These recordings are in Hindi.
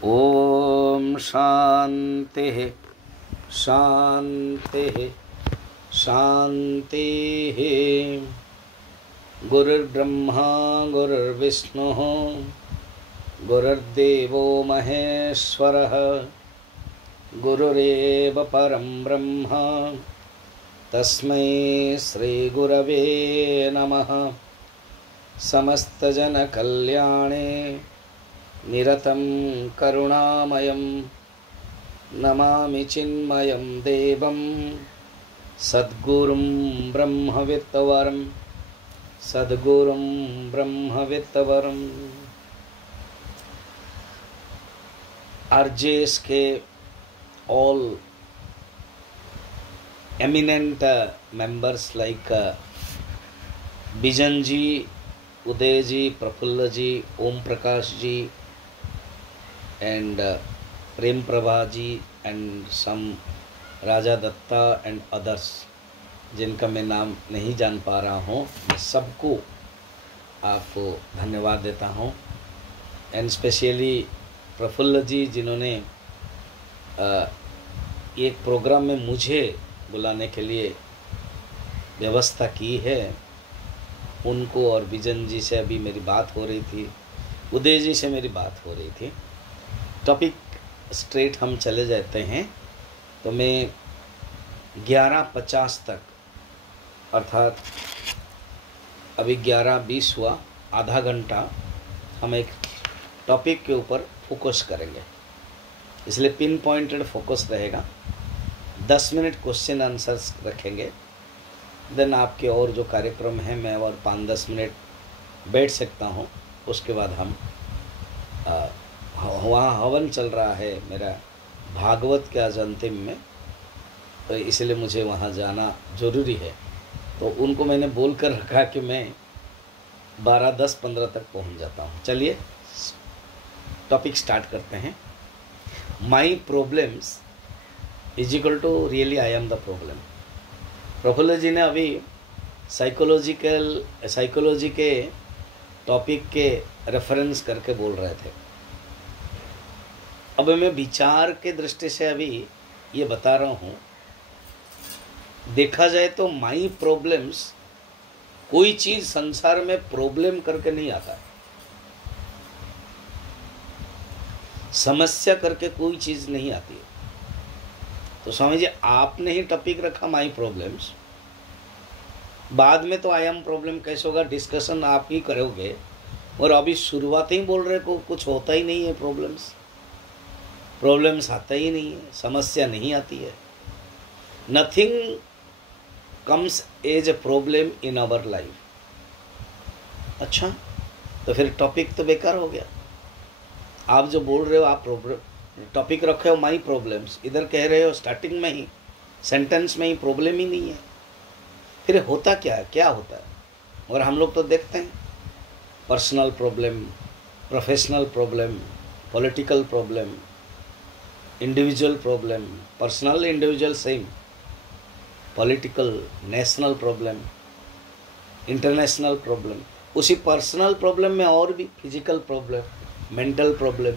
ओम शांति शांति शांति। गुरुर्ब्रह्मा गुरुर्विष्णु गुरुर्देवो महेश्वरः गुरुरेव परं ब्रह्म तस्मै श्री गुरवे नमः। समस्तजनकल्याणे निरतं करुणामयं नमामि चिन्मयं देवं सद्गुरुं ब्रह्मवित्तवरं सद्गुरुं ब्रह्मवित्तवरम्। RJSK all eminent members like Bijan ji, Uday ji, Prafulla ji, Om Prakash ji and Prem Prabha ji and some Raja Datta and others जिनका मैं नाम नहीं जान पा रहा हूँ, मैं सबको आपको धन्यवाद देता हूँ। एंड स्पेशली प्रफुल्ल जी जिन्होंने एक प्रोग्राम में मुझे बुलाने के लिए व्यवस्था की है, उनको और बिजन जी से अभी मेरी बात हो रही थी, उदय जी से मेरी बात हो रही थी। टॉपिक स्ट्रेट हम चले जाते हैं। तो मैं 11:50 तक अर्थात अभी 11:20 हुआ, आधा घंटा हम एक टॉपिक के ऊपर फोकस करेंगे, इसलिए पिन पॉइंटेड फोकस रहेगा। 10 मिनट क्वेश्चन आंसर्स रखेंगे। देन आपके और जो कार्यक्रम हैं मैं और 5-10 मिनट बैठ सकता हूँ। उसके बाद हम वहाँ हवन चल रहा है मेरा भागवत के आज अंतिम में, तो इसलिए मुझे वहाँ जाना ज़रूरी है। तो उनको मैंने बोल कर रखा कि मैं 12:10-15 तक पहुँच जाता हूँ। चलिए टॉपिक स्टार्ट करते हैं। My problems is equal to really I am the problem. Praful ji ने अभी साइकोलॉजी के टॉपिक के रेफरेंस करके बोल रहे थे। अब मैं विचार के दृष्टि से अभी ये बता रहा हूँ। देखा जाए तो माई प्रॉब्लम्स, कोई चीज संसार में प्रॉब्लम करके नहीं आता है, समस्या करके कोई चीज नहीं आती है। तो स्वामी जी आपने ही टॉपिक रखा माई प्रॉब्लम्स, बाद में तो आई एम प्रॉब्लम कैसे होगा, डिस्कशन आप ही करोगे, और अभी शुरुआत ही बोल रहे को कुछ होता ही नहीं है, प्रॉब्लम्स आता ही नहीं है, समस्या नहीं आती है। Nothing comes as a problem in our life. अच्छा, तो फिर टॉपिक तो बेकार हो गया। आप जो बोल रहे हो, आप टॉपिक रखे हो माई प्रॉब्लम्स, इधर कह रहे हो स्टार्टिंग में ही सेंटेंस में ही प्रॉब्लम ही नहीं है, फिर होता क्या है, क्या होता है? और हम लोग तो देखते हैं personal problem, professional problem, political problem, individual problem, personal individual same, political national problem, international problem, उसी पर्सनल प्रॉब्लम में और भी physical problem, mental problem,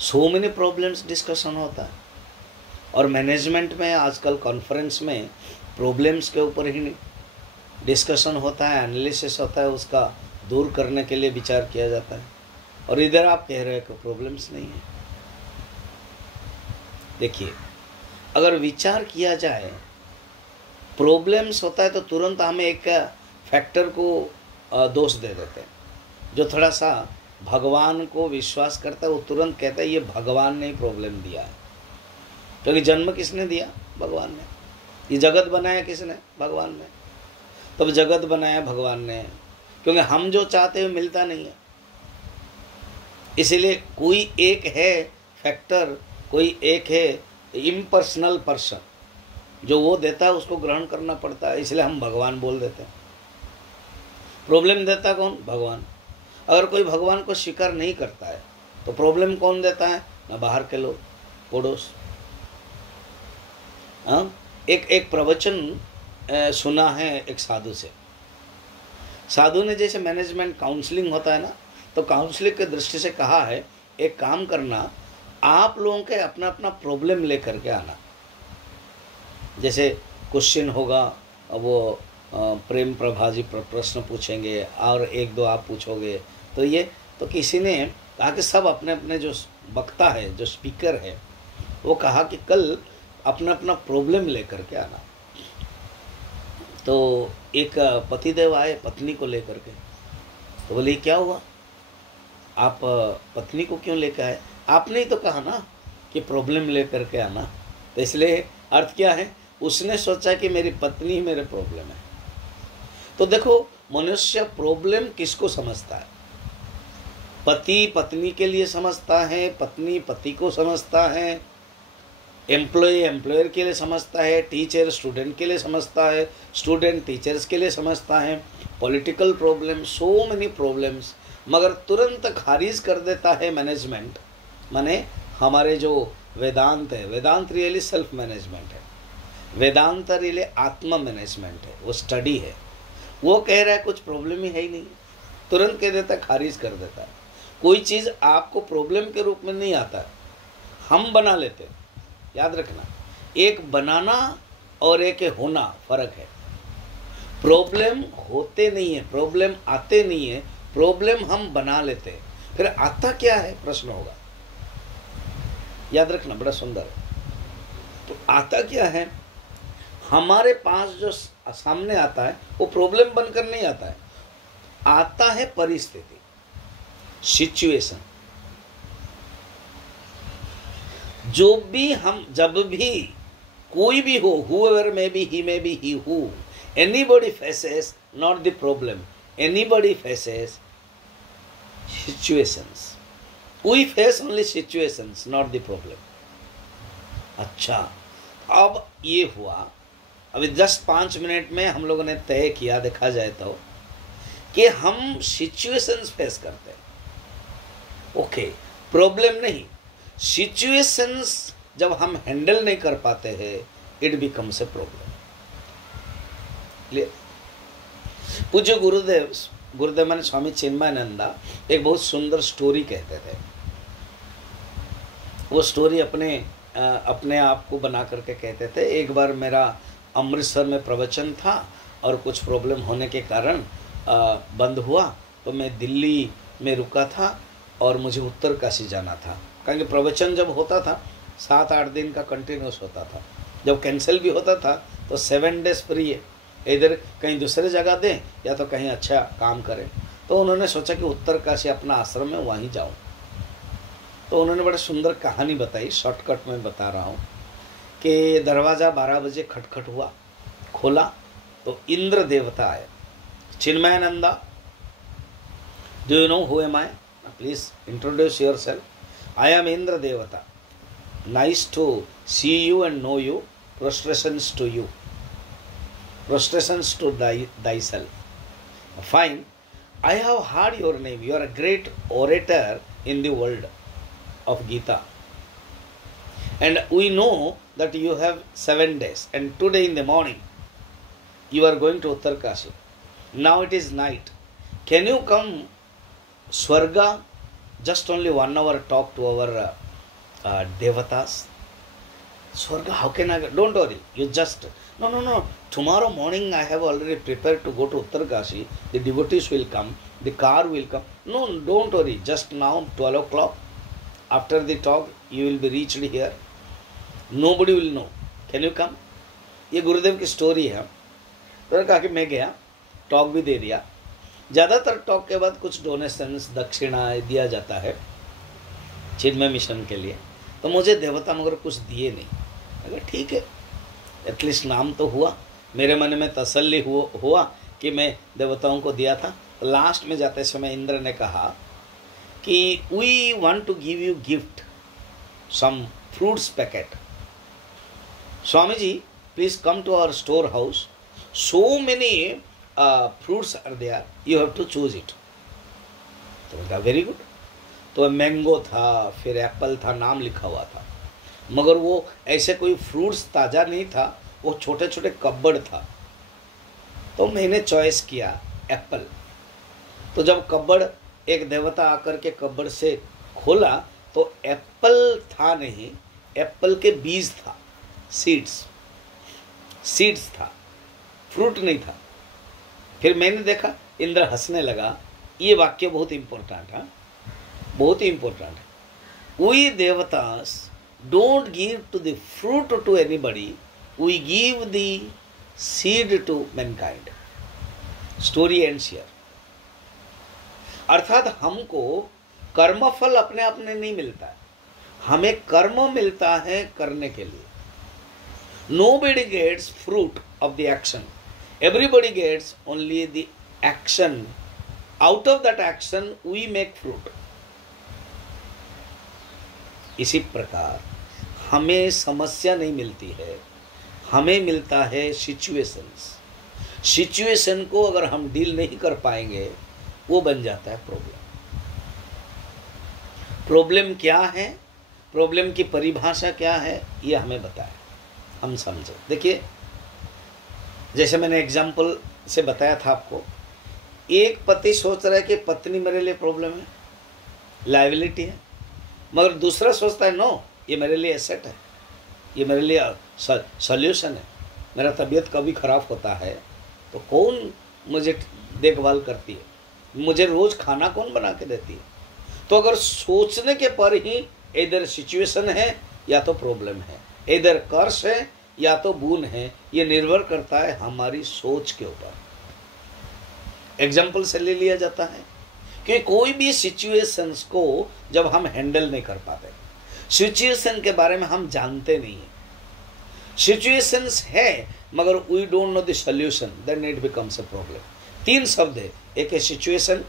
so many problems discussion होता है। और मैनेजमेंट में आजकल कॉन्फ्रेंस में प्रॉब्लम्स के ऊपर ही डिस्कशन होता है, एनालिसिस होता है, उसका दूर करने के लिए विचार किया जाता है। और इधर आप कह रहे हैं कि प्रॉब्लम्स नहीं है। देखिए, अगर विचार किया जाए प्रॉब्लम्स होता है तो तुरंत हमें एक फैक्टर को दोष दे देते हैं। जो थोड़ा सा भगवान को विश्वास करता है वो तुरंत कहता है ये भगवान ने ही प्रॉब्लम दिया है, क्योंकि जन्म किसने दिया? भगवान ने। ये जगत बनाया किसने? भगवान ने। तब जगत बनाया भगवान ने, क्योंकि हम जो चाहते हैं मिलता नहीं है, इसीलिए कोई एक है फैक्टर, कोई एक है इम्पर्सनल पर्सन, जो वो देता है उसको ग्रहण करना पड़ता है, इसलिए हम भगवान बोल देते हैं। प्रॉब्लम देता कौन? भगवान। अगर कोई भगवान को स्वीकार नहीं करता है तो प्रॉब्लम कौन देता है? ना बाहर के लोग, पड़ोस। एक प्रवचन सुना है एक साधु से। साधु ने जैसे मैनेजमेंट काउंसलिंग होता है ना, तो काउंसलिंग की दृष्टि से कहा है एक काम करना, आप लोगों के अपना अपना प्रॉब्लम लेकर के आना। जैसे क्वेश्चन होगा, वो प्रेम प्रभा जी प्रश्न पूछेंगे और एक दो आप पूछोगे। तो ये तो किसी ने कहा कि सब अपने अपने जो वक्ता है, जो स्पीकर है, वो कहा कि कल अपना अपना प्रॉब्लम लेकर के आना। तो एक पतिदेव आए पत्नी को लेकर के, तो बोले क्या हुआ, आप पत्नी को क्यों लेकर आए? आपने ही तो कहा ना कि प्रॉब्लम लेकर के आना। तो इसलिए अर्थ क्या है, उसने सोचा कि मेरी पत्नी ही मेरे प्रॉब्लम है। तो देखो, मनुष्य प्रॉब्लम किसको समझता है? पति पत्नी के लिए समझता है, पत्नी पति को समझता है, एम्प्लॉय एम्प्लॉयर के लिए समझता है, टीचर स्टूडेंट के लिए समझता है, स्टूडेंट टीचर्स के लिए समझता है, political problem, so many problems. मगर तुरंत खारिज कर देता है मैनेजमेंट। माने हमारे जो वेदांत है, वेदांत रियली सेल्फ मैनेजमेंट है, वेदांत रियली आत्मा मैनेजमेंट है, वो स्टडी है। वो कह रहा है कुछ प्रॉब्लम ही है ही नहीं, तुरंत कह देता है, खारिज कर देता है। कोई चीज़ आपको प्रॉब्लम के रूप में नहीं आता है, हम बना लेते हैं। याद रखना, एक बनाना और एक होना फर्क है। प्रॉब्लम होते नहीं है, प्रॉब्लम आते नहीं है, प्रॉब्लम हम बना लेते हैं। फिर आता क्या है प्रश्न होगा, याद रखना, बड़ा सुंदर है। तो आता क्या है, हमारे पास जो सामने आता है वो प्रॉब्लम बनकर नहीं आता है, आता है परिस्थिति, सिचुएशन। जो भी हम, जब भी कोई भी हो, whoever may be, he may be he who, anybody faces not the problem, anybody faces situations. We face only situations, not the problem. अच्छा, अब ये हुआ, अभी जस्ट 5 मिनट में हम लोगों ने तय किया, देखा जाए तो, कि हम सिचुएशंस फेस करते हैं। ओके, प्रॉब्लम नहीं, सिचुएशंस जब हम हैंडल नहीं कर पाते हैं, इट बिकम्स ए प्रॉब्लम। पूज्य गुरुदेव माने स्वामी चिन्मयानंदा एक बहुत सुंदर स्टोरी कहते थे। वो स्टोरी अपने आप को बना करके कहते थे। एक बार मेरा अमृतसर में प्रवचन था और कुछ प्रॉब्लम होने के कारण बंद हुआ, तो मैं दिल्ली में रुका था और मुझे उत्तरकाशी जाना था। क्योंकि प्रवचन जब होता था 7-8 दिन का कंटिन्यूस होता था, जब कैंसिल भी होता था तो 7 डेज फ्री है, इधर कहीं दूसरे जगह दें या तो कहीं अच्छा काम करें। तो उन्होंने सोचा कि उत्तरकाशी अपना आश्रम है, वहीं जाऊं। तो उन्होंने बड़ी सुंदर कहानी बताई, शॉर्टकट में बता रहा हूँ, कि दरवाज़ा 12 बजे खटखट हुआ, खोला तो इंद्र देवता आए। Chinmayananda, do you know who am I? Please introduce yourself. I am Indra देवता, nice to see you and know you, prostrations to you, prostrations to thyself. Fine. I have heard your name. You are a great orator in the world of Gita. And we know that you have 7 days. And today in the morning, you are going to Uttarkashi. Now it is night. Can you come Swarga? Just only 1 hour talk to our devatas. Swarga, how can I go? Don't worry. You just... No. Tomorrow morning I have already prepared to go to Uttarkashi. The devotees will come. The car will come. No, don't worry. Just now, 12 o'clock. After the talk, you will be reached here. Nobody will know. Can you come? ये गुरुदेव की स्टोरी है। तो कहा कि मैं गया, टॉक भी दे दिया। ज़्यादातर टॉक के बाद कुछ डोनेशंस, दक्षिणा दिया जाता है चिन्मय मिशन के लिए। तो मुझे देवता मगर कुछ दिए नहीं। अगर ठीक है, एटलीस्ट नाम तो हुआ, मेरे मन में तसल्ली हुआ कि मैं देवताओं को दिया था। लास्ट में जाते समय इंद्र ने कहा कि we want to give you gift, some fruits packet. Swami ji, please come to our store house, so many fruits are there, you have to choose it. तो बोला वेरी गुड। तो मैंगो था, फिर एप्पल था, नाम लिखा हुआ था, मगर वो ऐसे कोई फ्रूट्स ताज़ा नहीं था, वो छोटे छोटे कब्बड़ था। तो मैंने चॉइस किया एप्पल। तो जब कब्बड़, एक देवता आकर के कब्बड़ से खोला तो एप्पल था नहीं, एप्पल के बीज था, सीड्स था, फ्रूट नहीं था। फिर मैंने देखा, इंद्र हंसने लगा। ये वाक्य बहुत इंपॉर्टेंट है, बहुत ही इंपॉर्टेंट है। वी देवतास don't give to the fruit to anybody, we give the seed to mankind. Story ends here. अर्थात हमको कर्मफल अपने आप में नहीं मिलता है, हमें कर्म मिलता है करने के लिए। Nobody gets fruit of the action. Everybody gets only the action. Out of that action we make fruit. इसी प्रकार हमें समस्या नहीं मिलती है, हमें मिलता है सिचुएशंस। सिचुएशन को अगर हम डील नहीं कर पाएंगे, वो बन जाता है प्रॉब्लम। प्रॉब्लम क्या है, प्रॉब्लम की परिभाषा क्या है, ये हमें बताए, हम समझे। देखिए, जैसे मैंने एग्जाम्पल से बताया था आपको, एक पति सोच रहा है कि पत्नी मेरे लिए प्रॉब्लम है, लायबिलिटी है, मगर दूसरा सोचता है नो, ये मेरे लिए एसेट है, ये मेरे लिए सॉल्यूशन है। मेरा तबीयत कभी खराब होता है तो कौन मुझे देखभाल करती है, मुझे रोज़ खाना कौन बना के देती है। तो अगर सोचने के पर ही इधर सिचुएशन है या तो प्रॉब्लम है, इधर कर्ष है या तो गुण है, ये निर्भर करता है हमारी सोच के ऊपर। एग्जाम्पल से ले लिया जाता है कि कोई भी सिचुएशंस को जब हम हैंडल नहीं कर पाते, सिचुएशन के बारे में हम जानते नहीं हैं, सिचुएशंस है मगर we don't know the solution, then it becomes a problem. तीन शब्द है, एक है सिचुएशन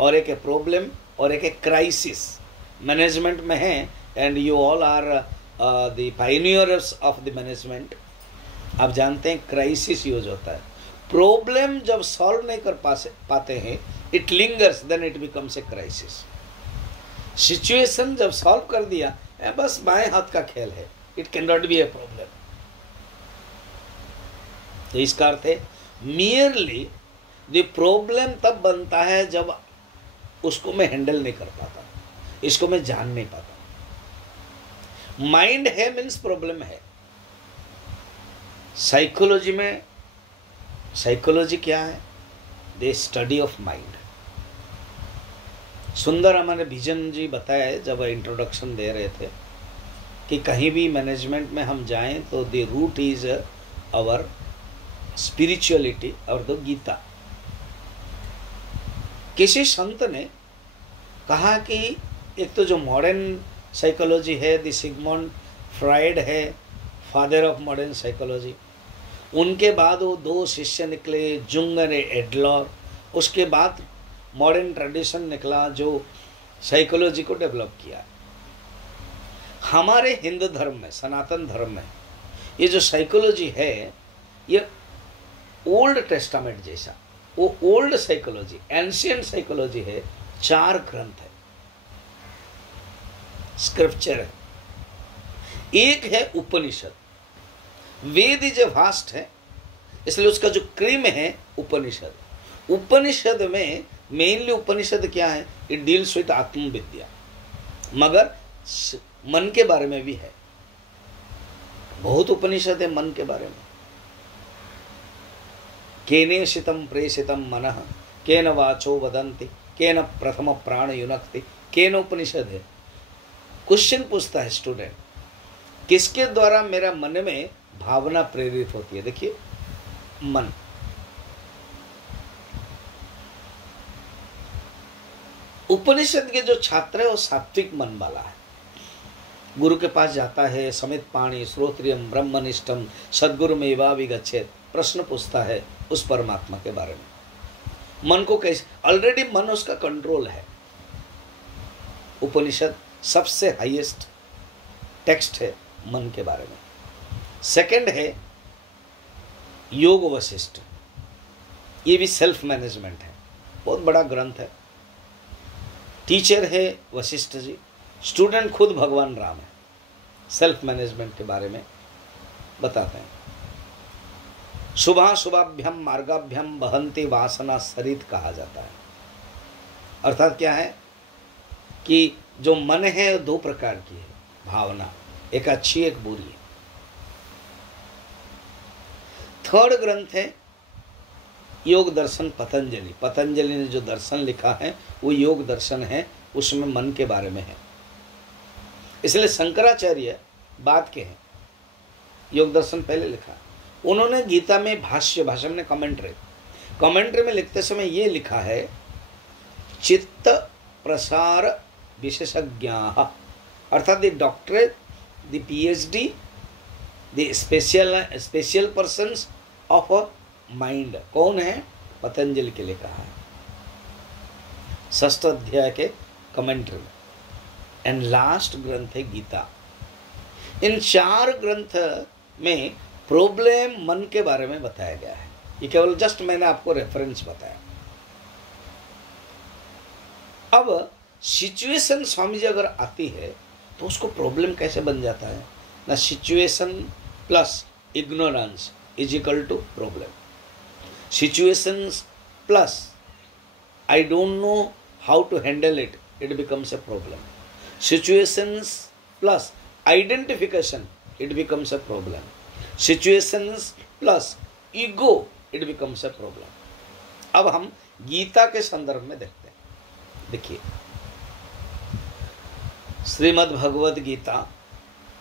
और एक है प्रॉब्लम और एक है क्राइसिस। मैनेजमेंट में है, and you all are the pioneers of the management. आप जानते हैं क्राइसिस यूज होता है। प्रॉब्लम जब सॉल्व नहीं कर पाते हैं, it lingers, then it becomes a crisis. Situation जब सॉल्व कर दिया, बस बाएं हाथ का खेल है, it can not be a problem. तो इसका अर्थ है मियरली द प्रॉब्लम तब बनता है जब उसको मैं हैंडल नहीं कर पाता, इसको मैं जान नहीं पाता। माइंड है मीन्स प्रॉब्लम है। साइकोलॉजी में, साइकोलॉजी क्या है? The study of mind. सुंदर हमारे विजन जी बताया जब इंट्रोडक्शन दे रहे थे कि कहीं भी मैनेजमेंट में हम जाएं तो the root is our spirituality और द गीता। किसी संत ने कहा कि एक तो जो मॉडर्न साइकोलॉजी है, द सिगमंड फ्राइड है फादर ऑफ मॉडर्न साइकोलॉजी, उनके बाद वो दो शिष्य निकले, जुंग और एडलर। उसके बाद मॉडर्न ट्रेडिशन निकला जो साइकोलॉजी को डेवलप किया। हमारे हिंदू धर्म में, सनातन धर्म में, ये जो साइकोलॉजी है ये ओल्ड टेस्टामेंट जैसा, वो ओल्ड साइकोलॉजी, एंशियंट साइकोलॉजी है। 4 ग्रंथ है, स्क्रिप्चर है। एक है उपनिषद। वेद इज वास्ट है, इसलिए उसका जो क्रीम है उपनिषद। उपनिषद में मेनली उपनिषद क्या है? इट डील्स विद आत्मविद्या, मगर मन के बारे में भी है। बहुत उपनिषद है मन के बारे में। केनेशितम प्रेषितम मनः केन वाचो वदन्ति केन प्रथम प्राण युनक्ति, केन उपनिषद है। क्वेश्चन पूछता है स्टूडेंट, किसके द्वारा मेरा मन में भावना प्रेरित होती है? देखिए, मन। उपनिषद के जो छात्र है वो सात्विक मन वाला है, गुरु के पास जाता है, समित पाणी श्रोत्रियम ब्रह्मनिष्ठम सद्गुरु मेवा विगच्छेत, प्रश्न पूछता है उस परमात्मा के बारे में। मन को कैसे, ऑलरेडी मन उसका कंट्रोल है। उपनिषद सबसे हाईएस्ट टेक्स्ट है मन के बारे में। सेकंड है योग वशिष्ठ, ये भी सेल्फ मैनेजमेंट है, बहुत बड़ा ग्रंथ है। टीचर है वशिष्ठ जी, स्टूडेंट खुद भगवान राम है। सेल्फ मैनेजमेंट के बारे में बताते हैं। शुभा शुभाभ्यम मार्गाभ्यम बहंती वासना सरित कहा जाता है। अर्थात क्या है कि जो मन है दो प्रकार की है भावना, एक अच्छी एक बुरी है। थर्ड ग्रंथ है योग दर्शन पतंजलि। पतंजलि ने जो दर्शन लिखा है वो योग दर्शन है, उसमें मन के बारे में है। इसलिए शंकराचार्य बाद के हैं, योग दर्शन पहले लिखा। उन्होंने गीता में भाष्य में कमेंट्री में लिखते समय ये लिखा है, चित्त प्रसार विशेषज्ञाः, अर्थात the doctorate, the PhD, the special persons of a mind. कौन है? पतंजलि के लिए कहा है, 6th अध्याय के कमेंट्री में। एंड लास्ट ग्रंथ है गीता। इन 4 ग्रंथ में प्रॉब्लम मन के बारे में बताया गया है। ये केवल जस्ट मैंने आपको रेफरेंस बताया। अब सिचुएशन स्वामी जी अगर आती है तो उसको प्रॉब्लम कैसे बन जाता है ना, situation plus ignorance is equal to problem. Situations plus I don't know how to handle it, it becomes a problem. Situations plus identification, it becomes a problem. Situations plus ego, it becomes a problem. अब हम गीता के संदर्भ में देखते हैं। देखिए, श्रीमद् भगवद गीता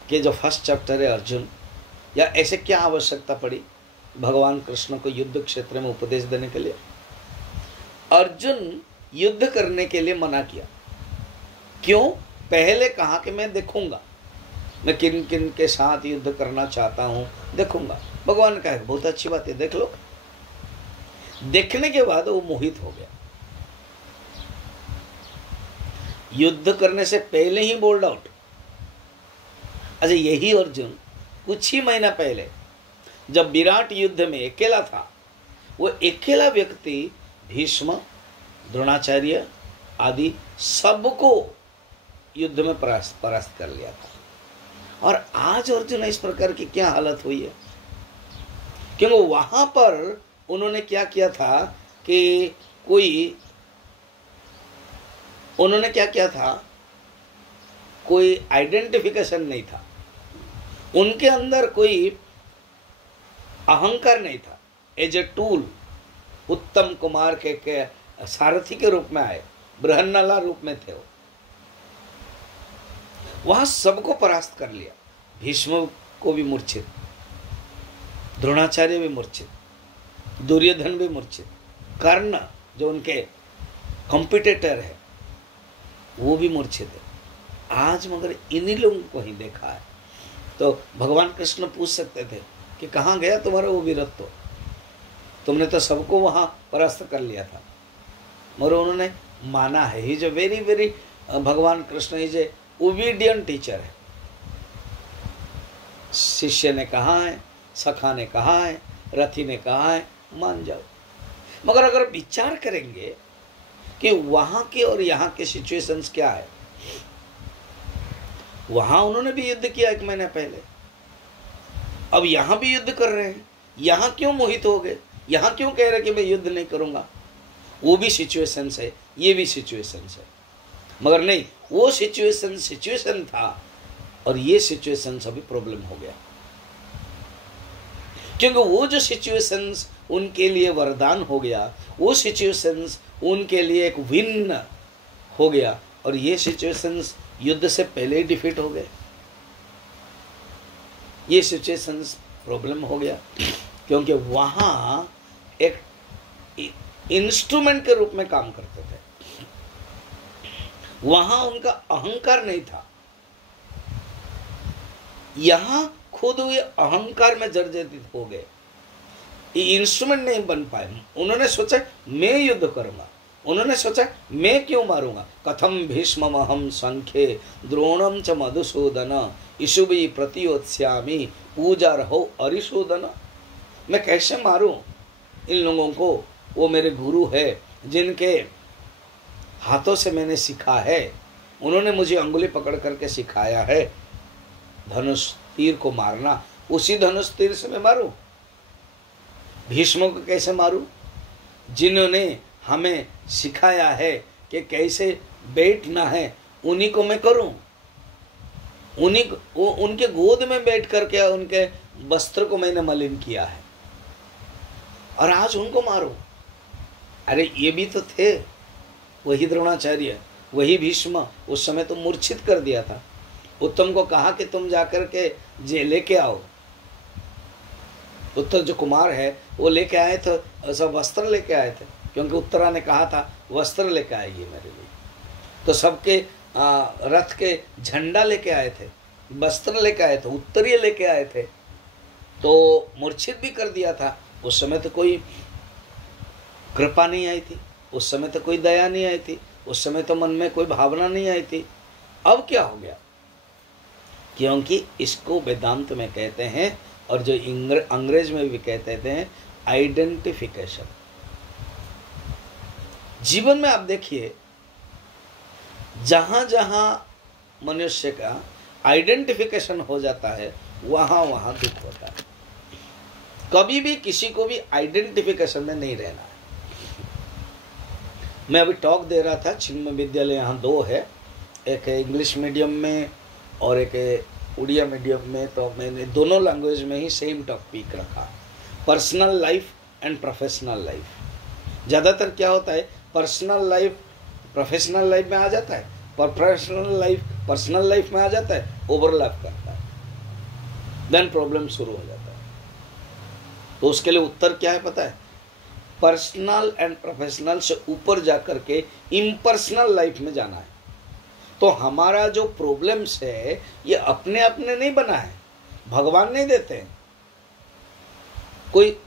के जो फर्स्ट चैप्टर है अर्जुन, या ऐसे क्या आवश्यकता पड़ी भगवान कृष्ण को युद्ध क्षेत्र में उपदेश देने के लिए? अर्जुन युद्ध करने के लिए मना किया। क्यों? पहले कहा कि मैं देखूंगा, मैं किन किन के साथ युद्ध करना चाहता हूं, देखूंगा। भगवान ने कहा बहुत अच्छी बात है, देख लो। देखने के बाद वो मोहित हो गया। युद्ध करने से पहले ही बोल्ड आउट। अच्छा, यही अर्जुन कुछ ही महीना पहले जब विराट युद्ध में अकेला था, वो अकेला व्यक्ति भीष्म, द्रोणाचार्य आदि सबको युद्ध में परास्त कर लिया था। और आज अर्जुन इस प्रकार की क्या हालत हुई है? क्योंकि वहां पर उन्होंने क्या किया था कि कोई आइडेंटिफिकेशन नहीं था, उनके अंदर कोई अहंकार नहीं था। एज ए टूल उत्तम कुमार के सारथी के रूप में आए, बृहन्नला रूप में थे वो। वहां सबको परास्त कर लिया। भीष्म को भी मूर्छित, द्रोणाचार्य भी मूर्छित, दुर्योधन भी मूर्छित, कर्ण जो उनके कॉम्पिटिटर है वो भी मूर्छित है। आज मगर इन्हीं लोगों को ही देखा है। तो भगवान कृष्ण पूछ सकते थे कि कहाँ गया तुम्हारा वो वीरत्व, तुमने तो सबको वहां परास्त कर लिया था। मगर उन्होंने माना है। ही जो वेरी वेरी भगवान Krishna is a obedient teacher है। शिष्य ने कहा है, सखा ने कहा है, रथी ने कहा है, मान जाओ। मगर अगर विचार करेंगे कि वहां के और यहाँ के सिचुएशंस क्या है, वहां उन्होंने भी युद्ध किया 1 महीना पहले, अब यहां भी युद्ध कर रहे हैं। यहां क्यों मोहित हो गए? यहां क्यों कह रहे कि मैं युद्ध नहीं करूंगा? वो भी सिचुएशंस है, ये भी सिचुएशंस है। मगर नहीं, वो सिचुएशन था और ये सिचुएशन अभी प्रॉब्लम हो गया। क्योंकि वो जो सिचुएशंस उनके लिए वरदान हो गया, वो सिचुएशंस उनके लिए एक विन हो गया, और ये सिचुएशंस युद्ध से पहले ही डिफीट हो गए। ये सिचुएशंस प्रॉब्लम हो गया क्योंकि वहां एक इंस्ट्रूमेंट के रूप में काम करते थे। वहां उनका अहंकार नहीं था। यहां खुद वे अहंकार में जर्जरित हो गए, ये इंस्ट्रूमेंट नहीं बन पाए। उन्होंने सोचा मैं युद्ध करूंगा, उन्होंने सोचा मैं क्यों मारूंगा। कथम भीष्ममहम संख्ये द्रोणम च मधुसूदन इषुभि प्रतियोत्स्यामि पूजा रहो अरिशोदन। मैं कैसे मारूं इन लोगों को? वो मेरे गुरु है जिनके हाथों से मैंने सीखा है, उन्होंने मुझे अंगुली पकड़ करके सिखाया है धनुष तीर को मारना। उसी धनुष तीर से मैं मारूं? भीष्म को कैसे मारूं जिन्होंने हमें सिखाया है कि कैसे बैठना है उन्हीं को मैं करूं, उनके गोद में बैठ करके उनके वस्त्र को मैंने मलिन किया है और आज उनको मारो। अरे ये भी तो थे, वही द्रोणाचार्य, वही भीष्म, उस समय तो मूर्छित कर दिया था। उत्तम को कहा कि तुम जाकर के जे लेके आओ। उत्तर जो कुमार है वो लेके आए थे, सब वस्त्र लेके आए थे, क्योंकि उत्तरा ने कहा था वस्त्र लेके आइए मेरे लिए। तो सबके रथ के झंडा लेके आए थे, वस्त्र लेके आए थे, उत्तरीय लेके आए थे, तो मूर्छित भी कर दिया था। उस समय तो कोई कृपा नहीं आई थी, उस समय तो कोई दया नहीं आई थी, उस समय तो मन में कोई भावना नहीं आई थी। अब क्या हो गया? क्योंकि इसको वेदांत में कहते हैं और जो अंग्रेज में भी कहते थे आइडेंटिफिकेशन। जीवन में आप देखिए, जहां जहां मनुष्य का आइडेंटिफिकेशन हो जाता है वहां वहां दुख होता है। कभी भी किसी को भी आइडेंटिफिकेशन में नहीं रहना है। मैं अभी टॉक दे रहा था, चिन्मय विद्यालय यहाँ 2 है, एक है इंग्लिश मीडियम में और एक है उड़िया मीडियम में। तो मैंने दोनों लैंग्वेज में ही सेम टॉपिक रखा, personal life and professional life. ज़्यादातर क्या होता है, पर्सनल लाइफ प्रोफेशनल लाइफ में आ जाता है, प्रोफेशनल लाइफ पर्सनल लाइफ में आ जाता है, ओवरलैप करता है, देन प्रॉब्लम शुरू हो जाता है। तो उसके लिए उत्तर क्या है पता है? पर्सनल एंड प्रोफेशनल से ऊपर जाकर के इम्पर्सनल लाइफ में जाना है। तो हमारा जो प्रॉब्लम्स है ये अपने अपने नहीं बना है, भगवान नहीं देते हैं। कोई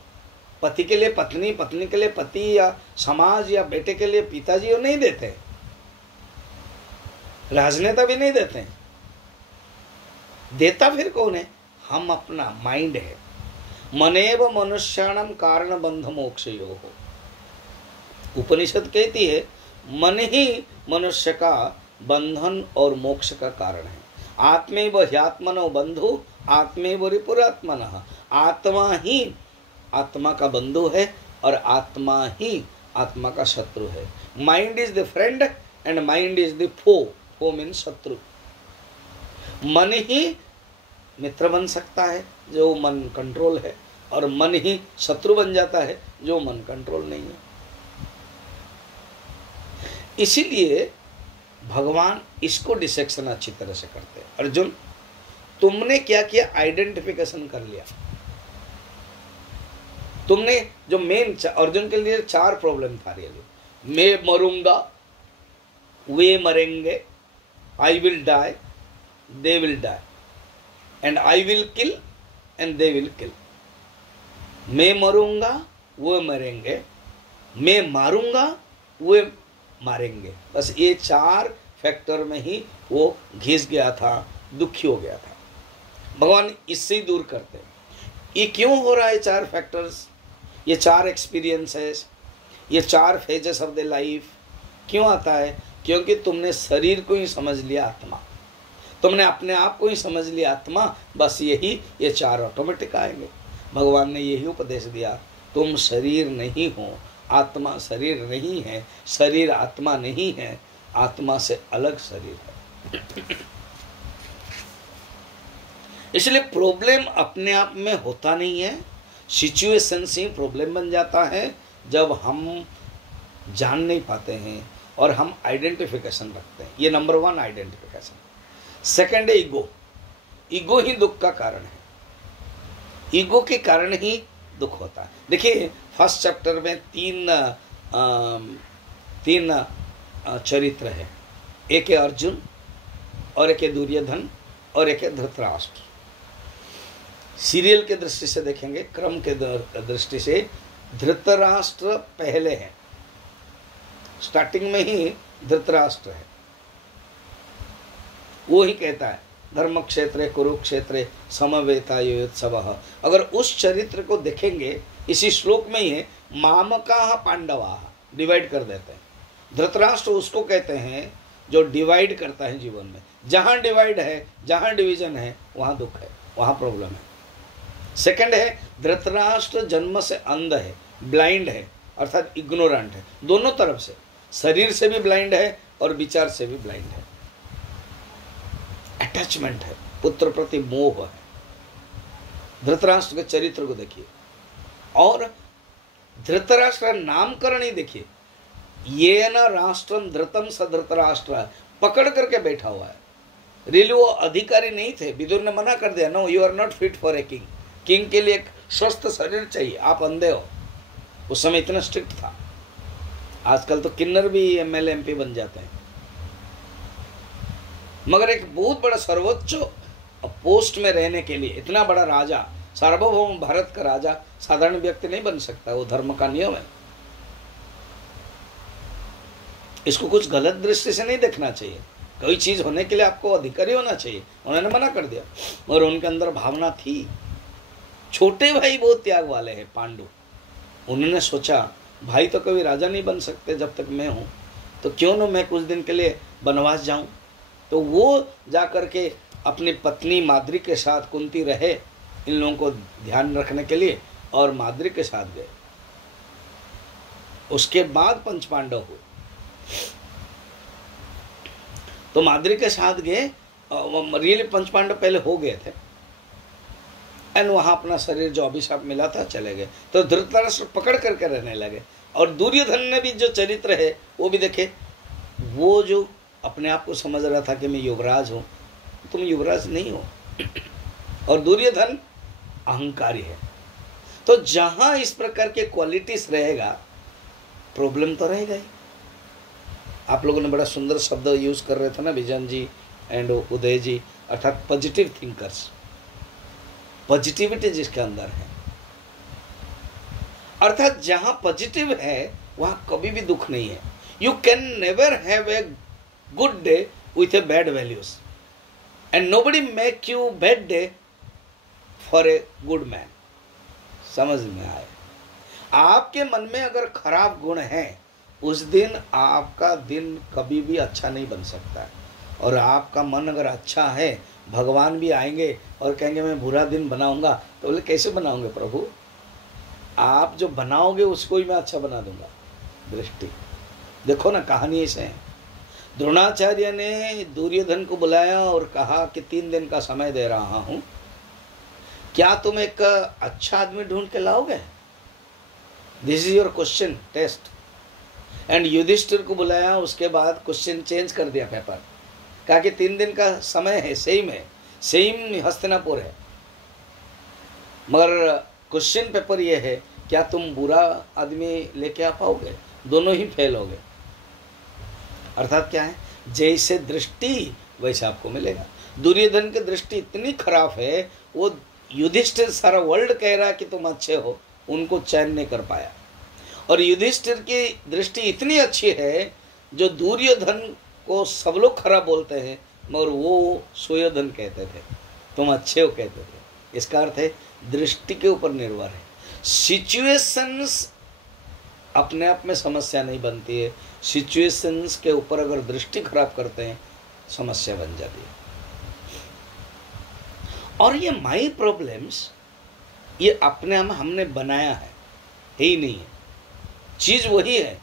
पति के लिए पत्नी, पत्नी के लिए पति, या समाज या बेटे के लिए पिताजी वो नहीं देते, राजनेता भी नहीं देते। देता फिर कौन है? हम अपना माइंड है। मनेव मनुष्याणम कारण बंध मोक्षयोः। उपनिषद कहती है मन ही मनुष्य का बंधन और मोक्ष का कारण है। आत्मैव ह्यात्मनो बंधु आत्मैव रिपुरात्मनः। आत्मा ही आत्मा का बंधु है और आत्मा ही आत्मा का शत्रु है। माइंड इज द फ्रेंड एंड माइंड इज द फो। फो मीन्स शत्रु। मन ही मित्र बन सकता है जो मन कंट्रोल है, और मन ही शत्रु बन जाता है जो मन कंट्रोल नहीं है। इसीलिए भगवान इसको डिसेक्शन अच्छी तरह से करते हैं। अर्जुन, तुमने क्या किया? आइडेंटिफिकेशन कर लिया। तुमने जो मेन अर्जुन के लिए 4 प्रॉब्लम था रियली। मैं मरूंगा, वे मरेंगे, I will die, they will die, and I will kill and they will kill. मैं मरूंगा, वो मरेंगे, मैं मारूंगा, वो मारेंगे। बस ये 4 फैक्टर में ही वो घिस गया था, दुखी हो गया था। भगवान इससे ही दूर करते। ये क्यों हो रहा है? 4 फैक्टर्स, ये 4 एक्सपीरियंसेस, ये 4 फेजेस ऑफ द लाइफ क्यों आता है? क्योंकि तुमने शरीर को ही समझ लिया आत्मा, तुमने अपने आप को ही समझ लिया आत्मा। बस यही ये 4 ऑटोमेटिक आएंगे। भगवान ने यही उपदेश दिया, तुम शरीर नहीं हो, आत्मा शरीर नहीं है, शरीर आत्मा नहीं है, आत्मा से अलग शरीर है। इसलिए प्रॉब्लम अपने आप में होता नहीं है, सिचुएशन से प्रॉब्लम बन जाता है जब हम जान नहीं पाते हैं और हम आइडेंटिफिकेशन रखते हैं। ये नंबर 1 आइडेंटिफिकेशन। सेकंड है ईगो। ईगो ही दुख का कारण है। ईगो के कारण ही दुख होता है। देखिए फर्स्ट चैप्टर में 3 चरित्र है। एक है अर्जुन, और एक है दुर्योधन, और एक है धृतराष्ट्र। सीरियल के दृष्टि से देखेंगे, क्रम के दृष्टि से धृतराष्ट्र पहले है, स्टार्टिंग में ही धृतराष्ट्र है। वो ही कहता है धर्म क्षेत्रे कुरुक्षेत्रे समवेतायुत्सवः। अगर उस चरित्र को देखेंगे, इसी श्लोक में ही है मामकाः पांडवाः, डिवाइड कर देते हैं। धृतराष्ट्र उसको कहते हैं जो डिवाइड करता है जीवन में। जहाँ डिवाइड है, जहाँ डिवीजन है, वहाँ दुख है, वहाँ प्रॉब्लम है। सेकंड है धृतराष्ट्र जन्म से अंध है, ब्लाइंड है, अर्थात इग्नोरेंट है, दोनों तरफ से, शरीर से भी ब्लाइंड है और विचार से भी ब्लाइंड है। अटैचमेंट है, पुत्र प्रति मोह है। धृतराष्ट्र के चरित्र को देखिए, और धृतराष्ट्र नामकरण ही देखिए, ये न राष्ट्रम धृतम स धृतराष्ट्र, पकड़ करके बैठा हुआ है। रियली वो अधिकारी नहीं थे, विदुर ने मना कर दिया, no you are not fit for a king, king के लिए एक स्वस्थ शरीर चाहिए, आप अंधे हो। उस समय इतना स्ट्रिक्ट था। आजकल तो किन्नर भी एमएलए एमपी बन जाते हैं, मगर एक बहुत बड़ा सर्वोच्च पोस्ट में रहने के लिए इतना बड़ा राजा, सार्वभौम भारत का राजा साधारण व्यक्ति नहीं बन सकता, वो धर्म का नियम है। इसको कुछ गलत दृष्टि से नहीं देखना चाहिए। कोई चीज होने के लिए आपको अधिकारी होना चाहिए, उन्होंने मना कर दिया। और उनके अंदर भावना थी। छोटे भाई बहुत त्याग वाले हैं, पांडु। उन्होंने सोचा भाई तो कभी राजा नहीं बन सकते जब तक मैं हूं, तो क्यों ना मैं कुछ दिन के लिए वनवास जाऊं। तो वो जा करके अपनी पत्नी माद्री के साथ, कुंती रहे इन लोगों को ध्यान रखने के लिए, और माद्री के साथ गए। उसके बाद पंच पांडव हुए। तो माद्री के साथ गए, रियली पंच पांडव पहले हो गए थे, एंड वहां अपना शरीर जो अभिशाप मिला था चले गए। तो धृतराष्ट्र पकड़ करके रहने लगे। और दुर्योधन ने भी जो चरित्र है वो भी देखे, वो जो अपने आप को समझ रहा था कि मैं युवराज हूं, तुम युवराज नहीं हो। और दुर्योधन अहंकारी है। तो जहां इस प्रकार के क्वालिटीज रहेगा, प्रॉब्लम तो रहेगा ही। आप लोगों ने बड़ा सुंदर शब्द यूज कर रहे थे ना, विजन जी एंड उदय जी, अर्थात पॉजिटिव थिंकर्स। पॉजिटिविटी जिसके अंदर है, अर्थात जहां पॉजिटिव है वहां कभी भी दुख नहीं है। You can never have a good day with a bad values, and nobody make you bad day for a good man. समझ में आए? आपके मन में अगर खराब गुण है, उस दिन आपका दिन कभी भी अच्छा नहीं बन सकता है। और आपका मन अगर अच्छा है, भगवान भी आएंगे और कहेंगे मैं बुरा दिन बनाऊंगा, तो बोले कैसे बनाओगे प्रभु? आप जो बनाओगे उसको ही मैं अच्छा बना दूंगा। दृष्टि देखो ना, कहानी ऐसे है। द्रोणाचार्य ने दुर्योधन को बुलाया और कहा कि 3 दिन का समय दे रहा हूं, क्या तुम एक अच्छा आदमी ढूंढ के लाओगे? This is your question test. And Yudhishthir को बुलाया, उसके बाद क्वेश्चन चेंज कर दिया पेपर, कहा कि 3 दिन का समय है, सेम है, सेम हस्तिनापुर है, मगर क्वेश्चन पेपर ये है क्या तुम बुरा आदमी लेके आ पाओगे? दोनों ही फेल हो गए। अर्थात क्या है, जैसे दृष्टि वैसे आपको मिलेगा। दुर्योधन की दृष्टि इतनी खराब है, वो युधिष्ठिर सारा वर्ल्ड कह रहा है कि तुम अच्छे हो, उनको चैन नहीं कर पाया। और युधिष्ठिर की दृष्टि इतनी अच्छी है, जो दुर्योधन को सब लोग खराब बोलते हैं, मगर वो सुयोधन कहते थे, तुम अच्छे हो कहते थे। इसका अर्थ है दृष्टि के ऊपर निर्भर है। सिचुएशंस अपने आप में समस्या नहीं बनती है, सिचुएशंस के ऊपर अगर दृष्टि खराब करते हैं समस्या बन जाती है। और ये माई प्रॉब्लम्स, ये अपने आप हमने बनाया है ही नहीं है, चीज वही है,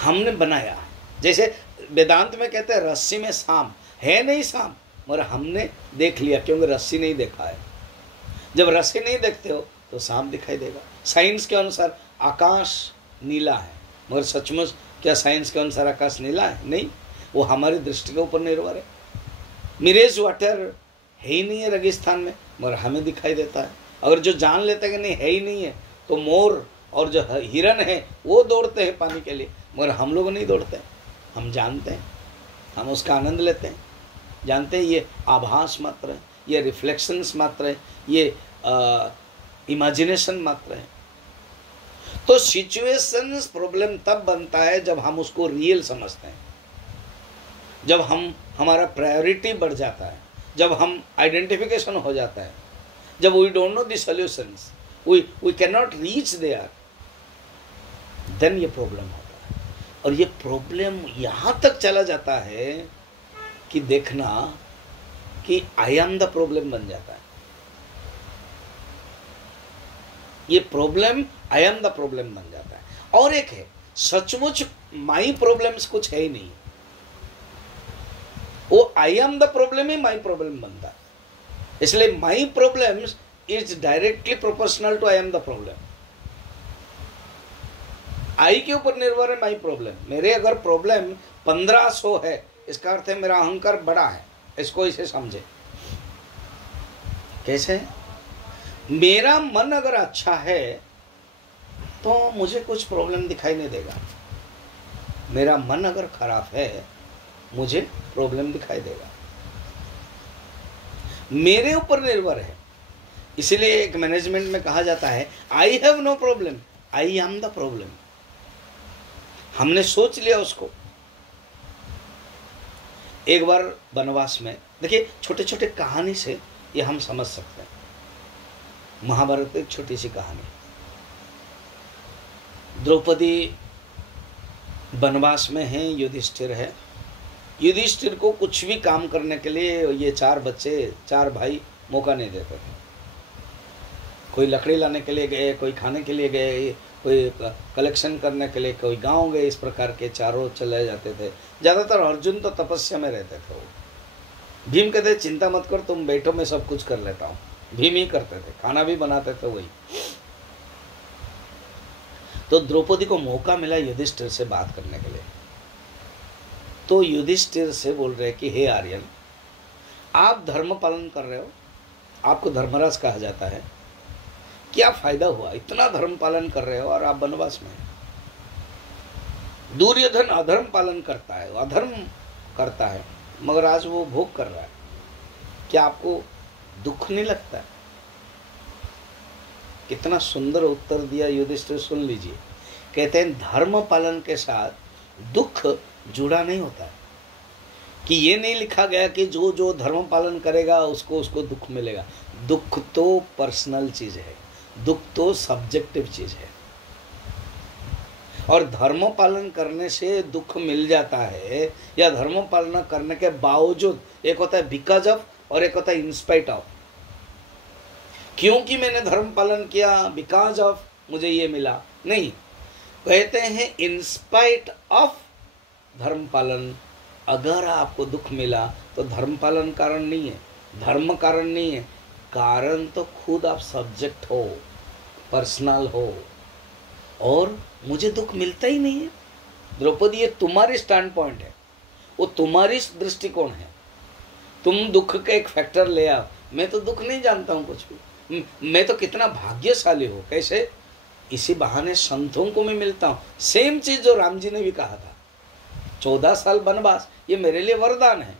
हमने बनाया। जैसे वेदांत में कहते हैं रस्सी में सांप है, नहीं सांप, मगर हमने देख लिया क्योंकि रस्सी नहीं देखा है। जब रस्सी नहीं देखते हो तो सांप दिखाई देगा। साइंस के अनुसार आकाश नीला है, मगर सचमुच क्या साइंस के अनुसार आकाश नीला है? नहीं, वो हमारी दृष्टि के ऊपर निर्भर है। मिरेज वाटर है ही नहीं है रेगिस्तान में, मगर हमें दिखाई देता है। अगर जो जान लेते हैं कि नहीं है ही नहीं है, तो मोर और जो हिरन है वो दौड़ते हैं पानी के लिए, मगर हम लोग नहीं दौड़ते। हम जानते हैं, हम उसका आनंद लेते हैं, जानते हैं ये आभास मात्र है, ये रिफ्लेक्शंस मात्र है, ये इमेजिनेशन मात्र है। तो सिचुएशंस प्रॉब्लम तब बनता है जब हम उसको रियल समझते हैं, जब हमारा प्रायोरिटी बढ़ जाता है, जब हम आइडेंटिफिकेशन हो जाता है, जब we don't know the solutions, we can not reach there, then ये प्रॉब्लम होता है। और ये प्रॉब्लम यहाँ तक चला जाता है कि देखना कि आई एम द प्रॉब्लम बन जाता है। ये problem I am the problem बन जाता है। और एक है सचमुच माई प्रॉब्लम्स कुछ है ही नहीं, वो आई एम द प्रॉब्लम ही माई प्रॉब्लम बनता है। इसलिए my problem is directly proportional to I am the problem. I के ऊपर निर्भर है माई प्रॉब्लम। मेरे अगर प्रॉब्लम 1500 है, इसका अर्थ है मेरा अहंकार बड़ा है। इसको इसे समझे कैसे? मेरा मन अगर अच्छा है तो मुझे कुछ प्रॉब्लम दिखाई नहीं देगा। मेरा मन अगर खराब है मुझे प्रॉब्लम दिखाई देगा। मेरे ऊपर निर्भर है। इसलिए एक मैनेजमेंट में कहा जाता है I have no problem, I am the problem. हमने सोच लिया उसको। एक बार वनवास में, देखिए छोटे छोटे कहानी से ये हम समझ सकते हैं। महाभारत एक छोटी सी कहानी। द्रौपदी वनवास में है, युधिष्ठिर है। युधिष्ठिर को कुछ भी काम करने के लिए ये 4 बच्चे, 4 भाई मौका नहीं देते थे। कोई लकड़ी लाने के लिए गए, कोई खाने के लिए गए, कोई कलेक्शन करने के लिए, कोई गांव गए। इस प्रकार के चारों चले जाते थे। ज़्यादातर अर्जुन तो तपस्या में रहते थे। वो भीम कहते चिंता मत कर, तुम बैठो, मैं सब कुछ कर लेता हूँ। भीम ही करते थे, खाना भी बनाते थे वही। तो द्रौपदी को मौका मिला युधिष्ठिर से बात करने के लिए। तो युधिष्ठिर से बोल रहे कि हे आर्यन, आप धर्म पालन कर रहे हो, आपको धर्मराज कहा जाता है, क्या फायदा हुआ? इतना धर्म पालन कर रहे हो और आप वनवास में। दुर्योधन अधर्म पालन करता है, अधर्म करता है, मगर आज वो भोग कर रहा है। क्या आपको दुख नहीं लगता है? कितना सुंदर उत्तर दिया युधिष्ठिर, सुन लीजिए। कहते हैं धर्म पालन के साथ दुख जुड़ा नहीं होता है। कि ये नहीं लिखा गया कि जो जो धर्म पालन करेगा उसको उसको दुख मिलेगा। दुख तो पर्सनल चीज है, दुख तो सब्जेक्टिव चीज है। और धर्म पालन करने से दुख मिल जाता है, या धर्म पालन करने के बावजूद, एक होता है बिकॉज ऑफ और एक होता है इंस्पाइट ऑफ। क्योंकि मैंने धर्म पालन किया, बिकॉज ऑफ मुझे ये मिला, नहीं। कहते हैं इंस्पाइट ऑफ धर्म पालन। अगर आपको दुख मिला तो धर्म पालन कारण नहीं है, धर्म कारण नहीं है। कारण तो खुद आप सब्जेक्ट हो, पर्सनल हो, और मुझे दुख मिलता ही नहीं है। द्रौपदी, ये तुम्हारी स्टैंड पॉइंट है, वो तुम्हारी दृष्टिकोण है। तुम दुख का एक फैक्टर ले आओ। मैं तो दुख नहीं जानता हूँ कुछ भी। मैं तो कितना भाग्यशाली हूँ। कैसे? इसी बहाने संतों को मैं मिलता हूँ। सेम चीज जो राम जी ने भी कहा था, 14 साल वनवास, ये मेरे लिए वरदान है।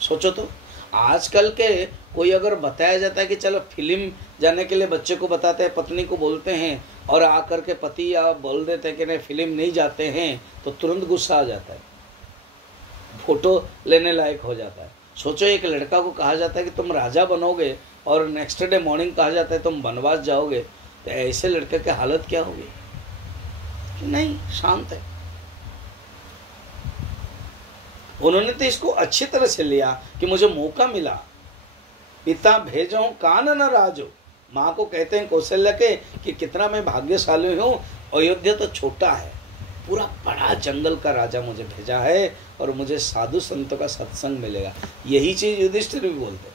सोचो तो, आजकल के कोई अगर बताया जाता है कि चलो फिल्म जाने के लिए बच्चे को बताते हैं, पत्नी को बोलते हैं, और आकर के पति या बोल देते हैं कि नहीं फिल्म नहीं जाते हैं, तो तुरंत गुस्सा आ जाता है, फोटो लेने लायक हो जाता है। सोचो एक लड़का को कहा जाता है कि तुम राजा बनोगे, और नेक्स्ट डे मॉर्निंग कहा जाता है तुम वनवास जाओगे, तो ऐसे लड़के की हालत क्या होगी? कि नहीं, शांत है। उन्होंने तो इसको अच्छी तरह से लिया कि मुझे मौका मिला, पिता भेजो कान न राजो। माँ को कहते हैं कौशल्या के कि कितना मैं भाग्यशाली हूँ, अयोध्या तो छोटा है, पूरा बड़ा जंगल का राजा मुझे भेजा है, और मुझे साधु संतों का सत्संग मिलेगा। यही चीज युधिष्ठिर भी बोलते।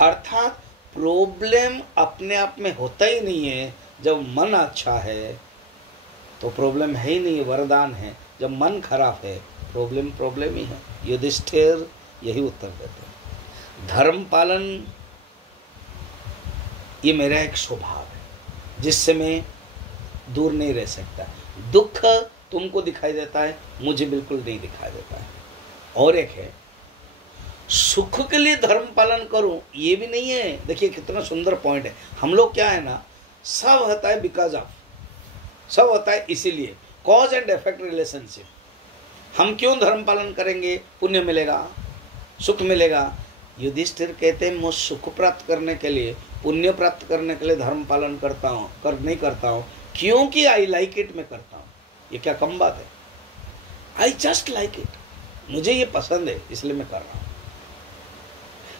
अर्थात प्रॉब्लम अपने आप में होता ही नहीं है। जब मन अच्छा है तो प्रॉब्लम है ही नहीं, वरदान है। जब मन खराब है प्रॉब्लम प्रॉब्लम ही है। युधिष्ठिर यही उत्तर देते हैं। धर्म पालन ये मेरा एक स्वभाव है, जिससे मैं दूर नहीं रह सकता। दुख तुमको दिखाई देता है, मुझे बिल्कुल नहीं दिखाई देता है। और एक है सुख के लिए धर्म पालन करूं, ये भी नहीं है। देखिए कितना सुंदर पॉइंट है। हम लोग क्या है ना, सब होता है बिकॉज ऑफ, सब होता है इसीलिए, कॉज एंड इफेक्ट रिलेशनशिप। हम क्यों धर्म पालन करेंगे? पुण्य मिलेगा, सुख मिलेगा। युधिष्ठिर कहते हैं मैं सुख प्राप्त करने के लिए, पुण्य प्राप्त करने के लिए धर्म पालन करता हूँ, नहीं करता हूँ, क्योंकि आई लाइक इट, मैं करता हूँ। ये क्या कम बात है? आई जस्ट लाइक इट, मुझे ये पसंद है इसलिए मैं कर रहा हूँ।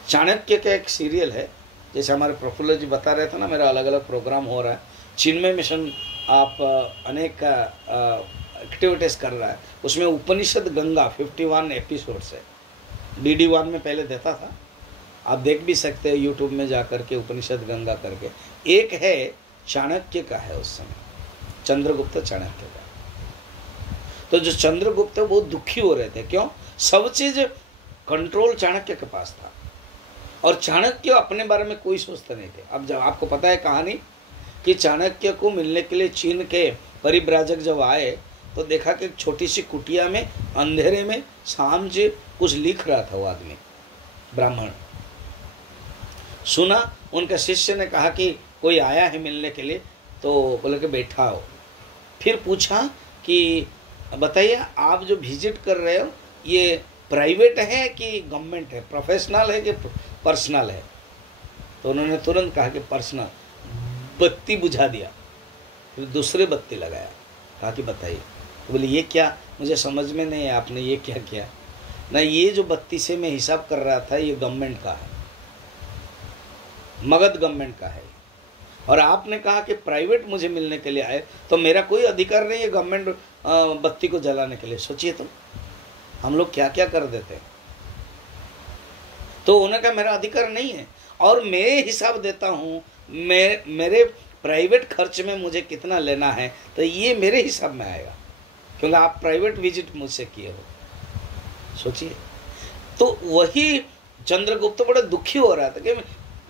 चाणक्य का एक सीरियल है, जैसे हमारे प्रफुल्ल जी बता रहे थे ना, मेरा अलग अलग प्रोग्राम हो रहा है। चिन्मय मिशन आप अनेक एक्टिविटीज़ कर रहा है, उसमें उपनिषद गंगा 51 एपिसोड्स है। DD1 में पहले देता था, आप देख भी सकते हैं यूट्यूब में जा कर के, उपनिषद गंगा करके। एक है चाणक्य का है, उस समय चंद्रगुप्त चाणक्य का। तो जो चंद्रगुप्त वो दुखी हो रहे थे, क्यों? सब चीज कंट्रोल चाणक्य के पास था और चाणक्य अपने बारे में कोई सोचते नहीं थे। अब जब आपको पता है कहानी कि चाणक्य को मिलने के लिए चीन के परिव्राजक जब आए तो देखा कि एक छोटी सी कुटिया में अंधेरे में शाम जी कुछ लिख रहा था वो आदमी, ब्राह्मण। सुना, उनके शिष्य ने कहा कि कोई आया है मिलने के लिए, तो बोले कि बैठा हो। फिर पूछा कि बताइए आप जो विजिट कर रहे हो ये प्राइवेट है कि गवर्नमेंट है, प्रोफेशनल है कि पर्सनल है? तो उन्होंने तुरंत कहा कि पर्सनल। बत्ती बुझा दिया, फिर दूसरे बत्ती लगाया, कहा कि बताइए। तो बोले ये क्या, मुझे समझ में नहीं है, आपने ये क्या किया? ना, ये जो बत्ती से मैं हिसाब कर रहा था ये गवर्नमेंट का है, मगध गवर्नमेंट का है, और आपने कहा कि प्राइवेट मुझे मिलने के लिए आए, तो मेरा कोई अधिकार नहीं है गवर्नमेंट बत्ती को जलाने के लिए। सोचिए तो हम लोग क्या क्या कर देते हैं। तो उन्होंने कहा मेरा अधिकार नहीं है और मैं हिसाब देता हूँ, मेरे प्राइवेट खर्च में मुझे कितना लेना है तो ये मेरे हिसाब में आएगा, क्योंकि आप प्राइवेट विजिट मुझसे किए हो। सोचिए, तो वही चंद्रगुप्त बड़ा दुखी हो रहा था कि